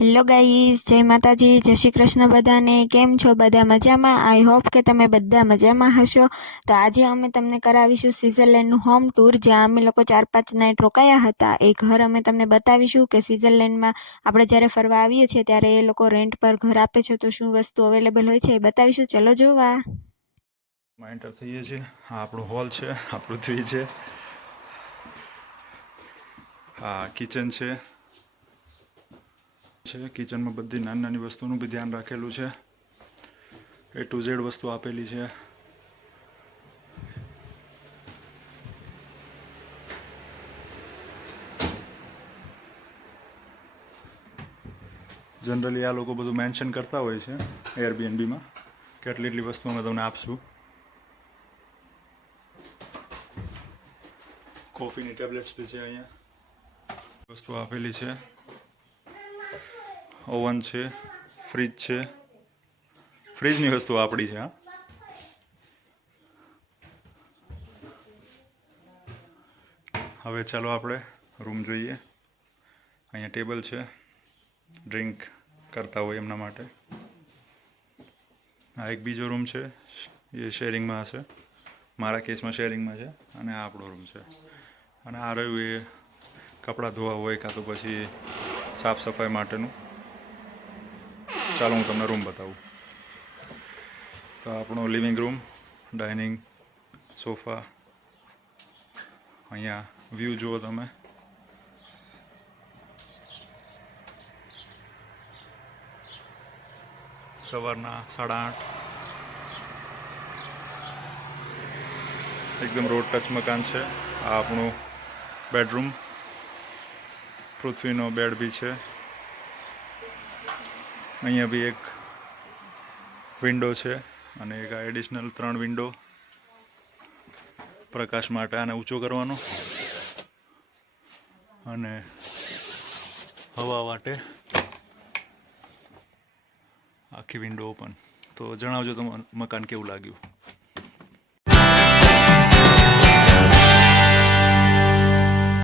Hello guys, જય માતાજી, જય શ્રી કૃષ્ણ બધાને. કેમ છો બધા? મજામાં? આઈ હોપ કે તમે બધા મજામાં હશો. તો આજે અમે તમને કરાવીશું સ્વિટ્ઝરલેન્ડનું હોમ ટૂર, જ્યાં અમે લોકો 4-5 નાઇટ રોકાયા હતા. એ ઘર અમે તમને બતાવીશું કે સ્વિટ્ઝરલેન્ડમાં આપણે જ્યારે ફરવા આવીએ છીએ ત્યારે એ લોકો રેન્ટ પર ઘર આપે છે, તો શું વસ્તુ અવેલેબલ હોય છે એ બતાવીશું. ચલો જોવા. એન્ટર થઈએ છીએ. આ આપણો હોલ છે, આ પૃથ્વી છે, આ કિચન છે. કિચનમાં બધી નાની નાની વસ્તુનું બી ધ્યાન રાખેલું છે. A to Z વસ્તુ આપેલી છે. જનરલી આ લોકો બધું મેન્શન કરતા હોય છે એરબીએનબીમાં કે એટલી વસ્તુ અમે તમને આપશું. કોફીની ટેબ્લેટ્સ બી છે. અહીંયા વસ્તુ આપેલી છે. ઓવન છે, ફ્રીજ છે. ફ્રીજની વસ્તુ આપણી છે. હા, હવે ચાલો આપણે રૂમ જોઈએ. અહીંયા ટેબલ છે, ડ્રિંક કરતા હોય એમના માટે. આ એક બીજો રૂમ છે, એ શેરિંગમાં હશે. મારા કેસમાં શેરિંગમાં છે. અને આ આપણો રૂમ છે. અને આ રહ્યું એ કપડાં ધોવા હોય કાં તો પછી સાફ સફાઈ માટેનું. ચાલો હું તમને રૂમ બતાવું. તો આપણો લિવિંગ રૂમ, ડાઇનિંગ, સોફા. અહીંયા વ્યૂ જુઓ તમે. સવારના 8:30. એકદમ રોડ ટચ મકાન છે. આ આપણું બેડરૂમ. પૃથ્વીનો બેડ બી છે. અહીંયા બી એક વિન્ડો છે અને એક એડિશનલ 3 વિન્ડો પ્રકાશ માટે. આને ઊંચો કરવાનો અને હવા માટે આખી વિન્ડો ઓપન. તો જણાવજો તમારું મકાન કેવું લાગ્યું.